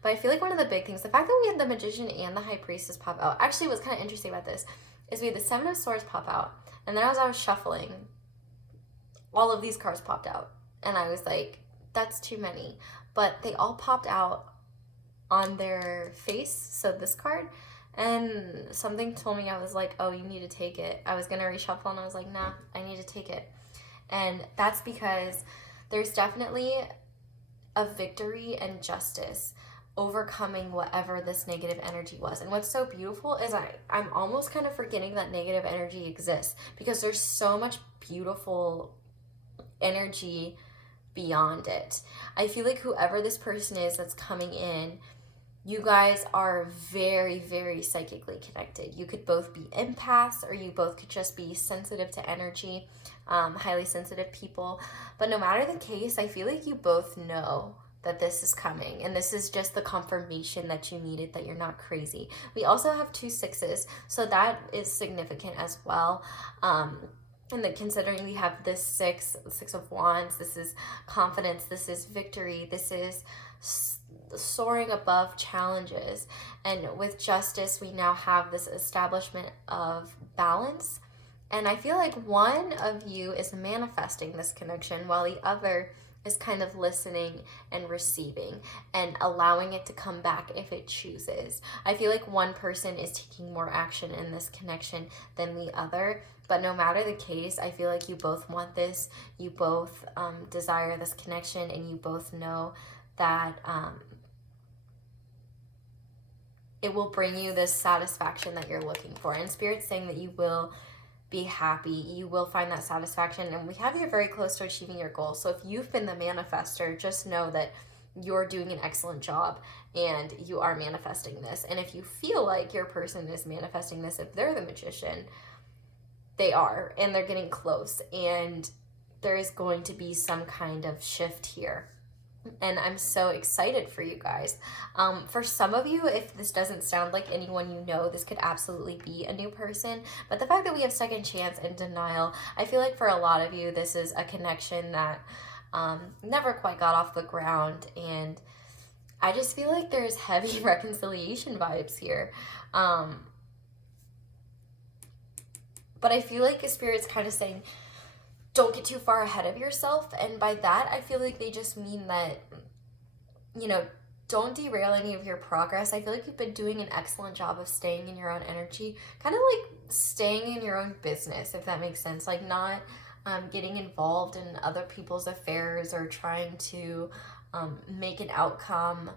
But I feel like one of the big things, the fact that we had the Magician and the High Priestess pop out, actually what's kind of interesting about this is we had the Seven of Swords pop out. And then as I was shuffling, all of these cards popped out. And I was like, that's too many. But they all popped out on their face, so this card, and something told me, I was like, oh, you need to take it. I was going to reshuffle, and I was like, nah, I need to take it. And that's because there's definitely a victory and justice overcoming whatever this negative energy was. And what's so beautiful is I'm almost kind of forgetting that negative energy exists, because there's so much beautiful energy beyond it. I feel like whoever this person is that's coming in, you guys are very, very psychically connected. You could both be empaths, or you both could just be sensitive to energy, highly sensitive people. But no matter the case, I feel like you both know that this is coming, and this is just the confirmation that you needed, that you're not crazy. We also have 2 6s, so that is significant as well. And then considering we have this six of wands, this is confidence, this is victory, this is soaring above challenges. And with justice, we now have this establishment of balance. And I feel like one of you is manifesting this connection, while the other is kind of listening and receiving and allowing it to come back if it chooses. I feel like one person is taking more action in this connection than the other. But no matter the case, I feel like you both want this, you both desire this connection, and you both know that it will bring you this satisfaction that you're looking for. And Spirit's saying that you will be happy, you will find that satisfaction, and we have you very close to achieving your goals. So if you've been the manifester, just know that you're doing an excellent job and you are manifesting this. And if you feel like your person is manifesting this, if they're the Magician, they are, and they're getting close, and there is going to be some kind of shift here. And I'm so excited for you guys. For some of you, if this doesn't sound like anyone you know, this could absolutely be a new person. But the fact that we have second chance and denial, I feel like for a lot of you, this is a connection that never quite got off the ground. And I just feel like there's heavy reconciliation vibes here. But I feel like Spirit's kind of saying, don't get too far ahead of yourself. And by that, I feel like they just mean that, you know, don't derail any of your progress. I feel like you've been doing an excellent job of staying in your own energy, kind of like staying in your own business, if that makes sense. Like not getting involved in other people's affairs or trying to make an outcome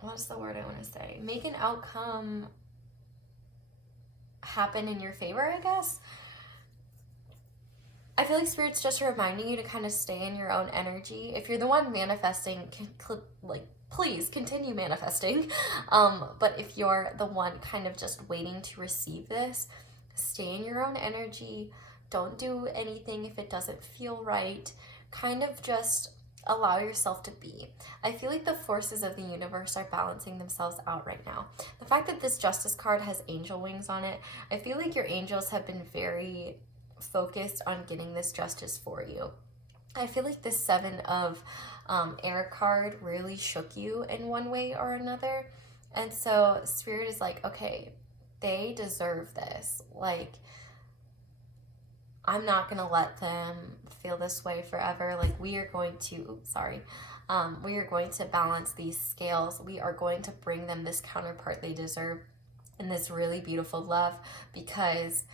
what's the word I want to say? Make an outcome happen in your favor, I guess. I feel like Spirit's just reminding you to kind of stay in your own energy. If you're the one manifesting, please continue manifesting. But if you're the one kind of just waiting to receive this, stay in your own energy. Don't do anything if it doesn't feel right. Kind of just allow yourself to be. I feel like the forces of the universe are balancing themselves out right now. The fact that this Justice card has angel wings on it, I feel like your angels have been very focused on getting this justice for you. I feel like this Seven of Air card really shook you in one way or another. And so Spirit is like, okay, they deserve this. Like, I'm not going to let them feel this way forever. Like, we are going to, we are going to balance these scales. We are going to bring them this counterpart they deserve in this really beautiful love, because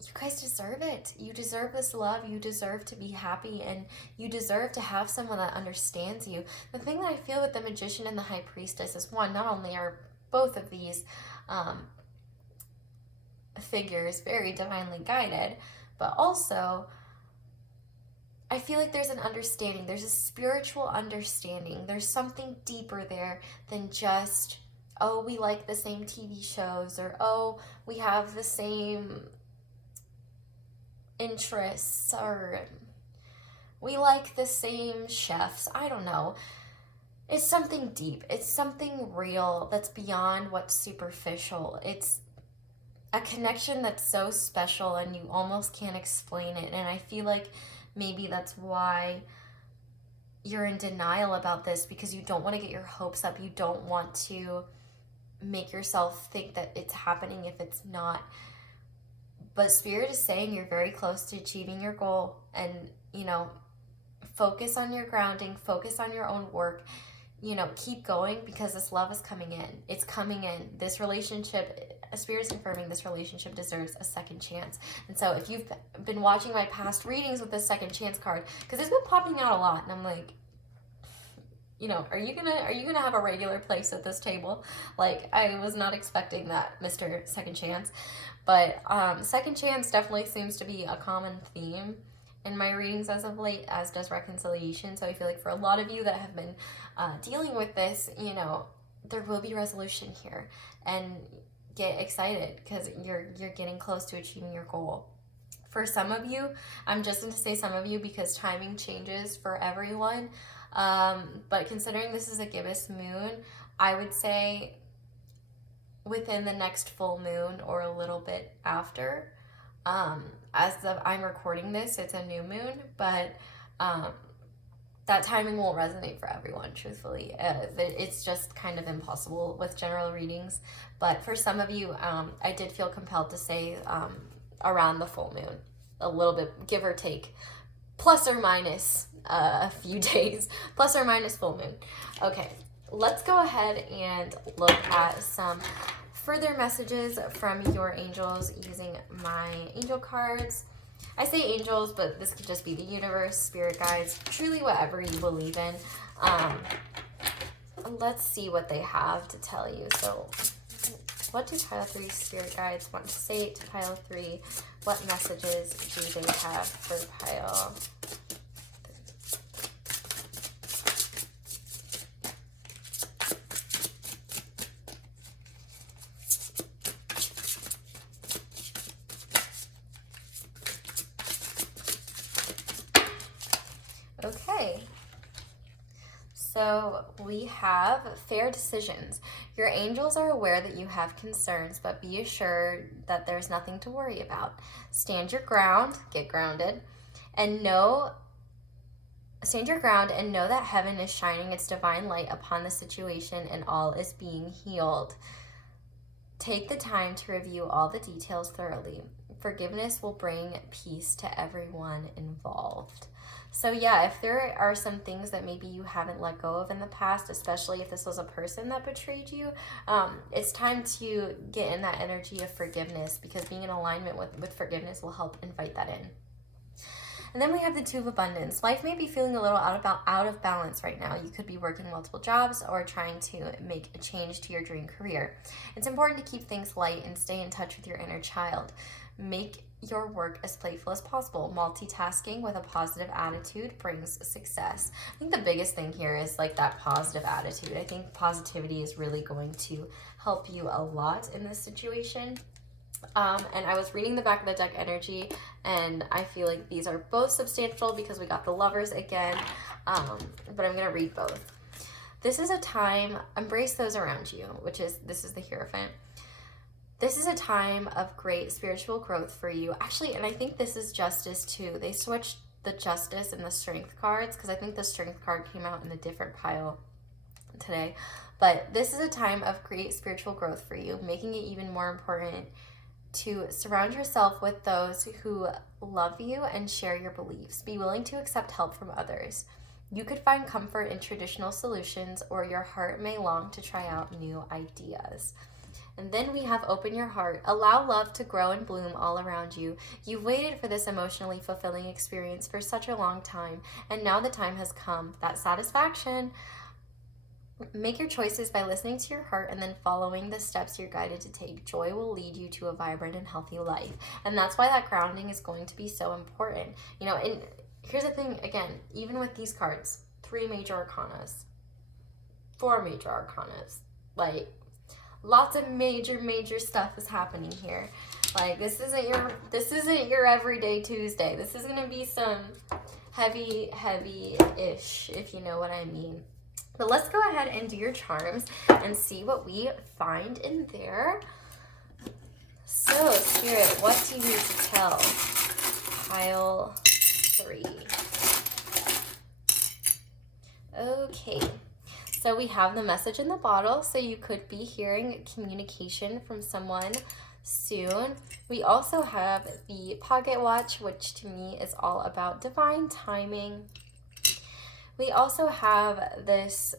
you guys deserve it. You deserve this love. You deserve to be happy, and you deserve to have someone that understands you. The thing that I feel with the Magician and the High Priestess is, one, not only are both of these figures very divinely guided, but also I feel like there's an understanding. There's a spiritual understanding. There's something deeper there than just, oh, we like the same TV shows, or oh, we have the same interests, or we like the same chefs. I don't know. It's something deep. It's something real that's beyond what's superficial. It's a connection that's so special and you almost can't explain it. And I feel like maybe that's why you're in denial about this, because you don't want to get your hopes up. You don't want to make yourself think that it's happening if it's not. But Spirit is saying you're very close to achieving your goal, and, you know, focus on your grounding, focus on your own work, you know, keep going, because this love is coming in. It's coming in. This relationship, Spirit is confirming this relationship deserves a second chance. And so if you've been watching my past readings with the second chance card, because it's been popping out a lot, and I'm like, you know, are you gonna have a regular place at this table? Like, I was not expecting that, Mr. Second Chance. But second chance definitely seems to be a common theme in my readings as of late, as does reconciliation. So I feel like for a lot of you that have been dealing with this, you know, there will be resolution here, and get excited because you're getting close to achieving your goal. For some of you, I'm just going to say some of you because timing changes for everyone. But considering this is a gibbous moon, I would say within the next full moon or a little bit after. I'm recording this, it's a new moon, but that timing won't resonate for everyone, truthfully. It's just kind of impossible with general readings. But for some of you, I did feel compelled to say around the full moon, a little bit, give or take, plus or minus a few days, plus or minus full moon. Okay, let's go ahead and look at some further messages from your angels using my angel cards. I say angels, but this could just be the universe, spirit guides, truly whatever you believe in. Let's see what they have to tell you. So what do pile 3 spirit guides want to say to pile 3? What messages do they have for pile? Okay, so we have fair decisions. Your angels are aware that you have concerns, but be assured that there's nothing to worry about. Stand your ground, get grounded, and stand your ground and know that heaven is shining its divine light upon the situation and all is being healed. Take the time to review all the details thoroughly. Forgiveness will bring peace to everyone involved. So yeah, if there are some things that maybe you haven't let go of in the past, especially if this was a person that betrayed you, it's time to get in that energy of forgiveness, because being in alignment with forgiveness will help invite that in. And then we have the Two of Abundance. Life may be feeling a little out of balance right now. You could be working multiple jobs or trying to make a change to your dream career. It's important to keep things light and stay in touch with your inner child. Make your work as playful as possible. Multitasking with a positive attitude brings success. I think the biggest thing here is like that positive attitude. I think positivity is really going to help you a lot in this situation. And I was reading the back of the deck energy, and I feel like these are both substantial because we got the Lovers again, but I'm going to read both. This is a time, embrace those around you, this is the Hierophant. This is a time of great spiritual growth for you. Actually, and I think this is Justice too. They switched the Justice and the Strength cards because I think the Strength card came out in a different pile today. But this is a time of great spiritual growth for you, making it even more important to surround yourself with those who love you and share your beliefs. Be willing to accept help from others. You could find comfort in traditional solutions, or your heart may long to try out new ideas. And then we have open your heart. Allow love to grow and bloom all around you. You've waited for this emotionally fulfilling experience for such a long time, and now the time has come. That satisfaction. Make your choices by listening to your heart and then following the steps you're guided to take. Joy will lead you to a vibrant and healthy life. And that's why that grounding is going to be so important. You know, and here's the thing, again, even with these cards, 3 major arcanas, 4 major arcanas, like, lots of major stuff is happening here. Like, this isn't your everyday Tuesday. This is gonna be some heavy-ish, if you know what I mean. But let's go ahead and do your charms and see what we find in there. So, Spirit, what do you need to tell? Pile 3. Okay. So we have the message in the bottle. So you could be hearing communication from someone soon. We also have the pocket watch, which to me is all about divine timing. We also have this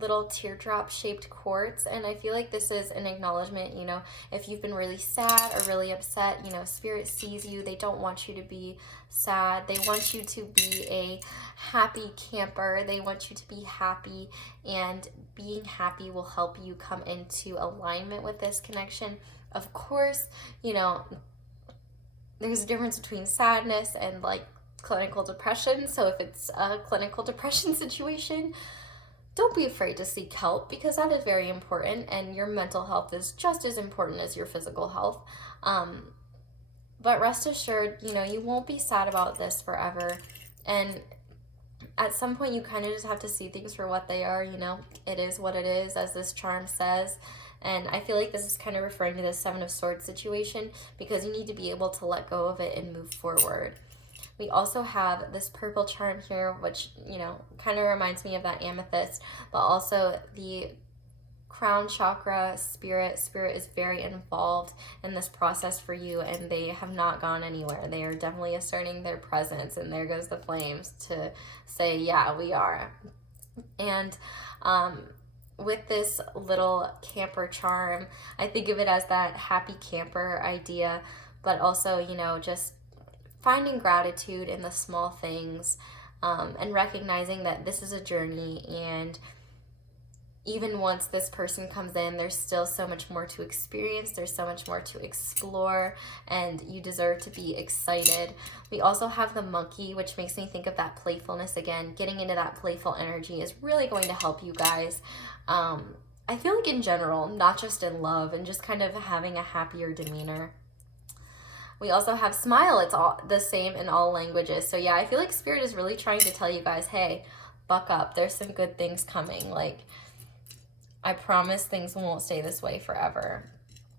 little teardrop shaped quartz, and I feel like this is an acknowledgement, you know, if you've been really sad or really upset, you know, Spirit sees you. They don't want you to be sad. They want you to be a happy camper. They want you to be happy, and being happy will help you come into alignment with this connection. Of course, you know, there's a difference between sadness and like clinical depression. So if it's a clinical depression situation, don't be afraid to seek help, because that is very important, and your mental health is just as important as your physical health. But rest assured, you know, you won't be sad about this forever. And at some point, you kind of just have to see things for what they are, you know. It is what it is, as this charm says. And I feel like this is kind of referring to the 7 of Swords situation, because you need to be able to let go of it and move forward. We also have this purple charm here, which, you know, kind of reminds me of that amethyst, but also the crown chakra. Spirit is very involved in this process for you, and they have not gone anywhere. They are definitely asserting their presence, and there goes the flames to say, yeah, we are. And with this little camper charm, I think of it as that happy camper idea, but also, you know, just finding gratitude in the small things, and recognizing that this is a journey, and even once this person comes in, there's still so much more to experience, there's so much more to explore, and you deserve to be excited. We also have the monkey, which makes me think of that playfulness again. Getting into that playful energy is really going to help you guys. I feel like in general, not just in love, and just kind of having a happier demeanor. We also have smile. It's all the same in all languages. So yeah, I feel like Spirit is really trying to tell you guys, hey, buck up. There's some good things coming. Like, I promise things won't stay this way forever.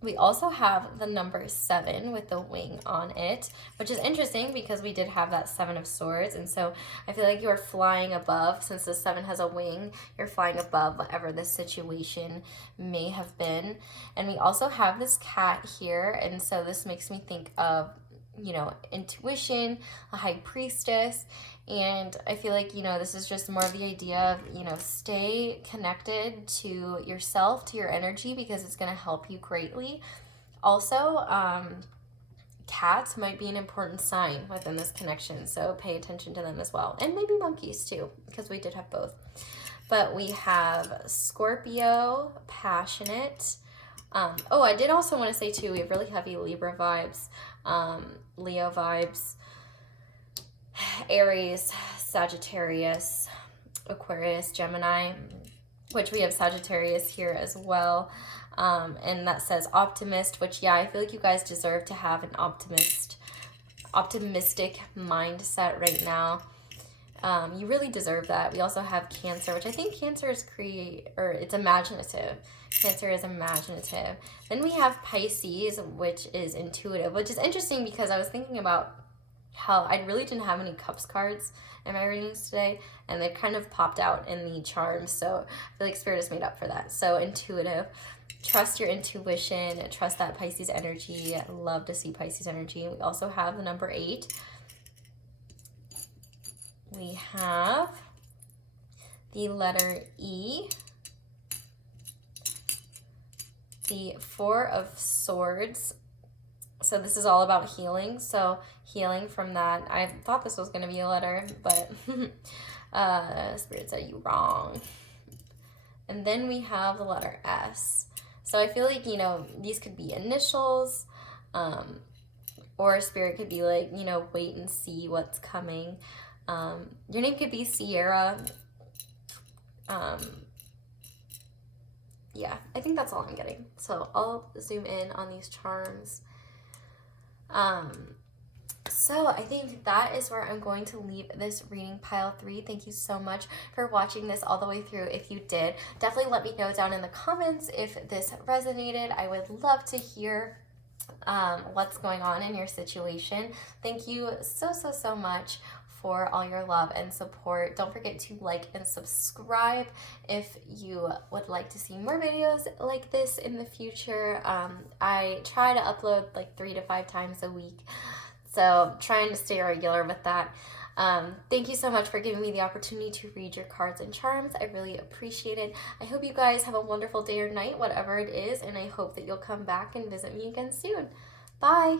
We also have the number 7 with the wing on it, which is interesting because we did have that 7 of Swords. And so I feel like you're flying above. Since the 7 has a wing, you're flying above whatever this situation may have been. And we also have this cat here. And so this makes me think of, you know, intuition, a high priestess. And I feel like, you know, this is just more of the idea of, you know, stay connected to yourself, to your energy, because it's going to help you greatly. Also, cats might be an important sign within this connection, so pay attention to them as well. And maybe monkeys too, because we did have both. But we have Scorpio, passionate. Oh, I did also want to say too, we have really heavy Libra vibes, Leo vibes, Aries, Sagittarius, Aquarius, Gemini, which we have Sagittarius here as well. And that says optimist, which, yeah, I feel like you guys deserve to have an optimistic mindset right now. You really deserve that. We also have Cancer, which I think Cancer is it's imaginative. Cancer is imaginative. Then we have Pisces, which is intuitive, which is interesting because I was thinking about how I really didn't have any Cups cards in my readings today, and they kind of popped out in the charms, so I feel like Spirit is made up for that. So intuitive. Trust your intuition. Trust that Pisces energy. I love to see Pisces energy. We also have the number 8. We have the letter E. The 4 of Swords. So this is all about healing. So healing from that. I thought this was going to be a letter, but Spirit said you wrong. And then we have the letter S. So I feel like, you know, these could be initials, or Spirit could be like, you know, wait and see what's coming. Your name could be Sierra. yeah, I think that's all I'm getting. So I'll zoom in on these charms. So I think that is where I'm going to leave this reading, pile 3. Thank you so much for watching this all the way through. If you did, definitely let me know down in the comments if this resonated. I would love to hear what's going on in your situation. Thank you so much for all your love and support. Don't forget to like and subscribe if you would like to see more videos like this in the future. I try to upload like 3 to 5 times a week, so trying to stay regular with that. Thank you so much for giving me the opportunity to read your cards and charms. I really appreciate it. I hope you guys have a wonderful day or night, whatever it is, and I hope that you'll come back and visit me again soon. Bye!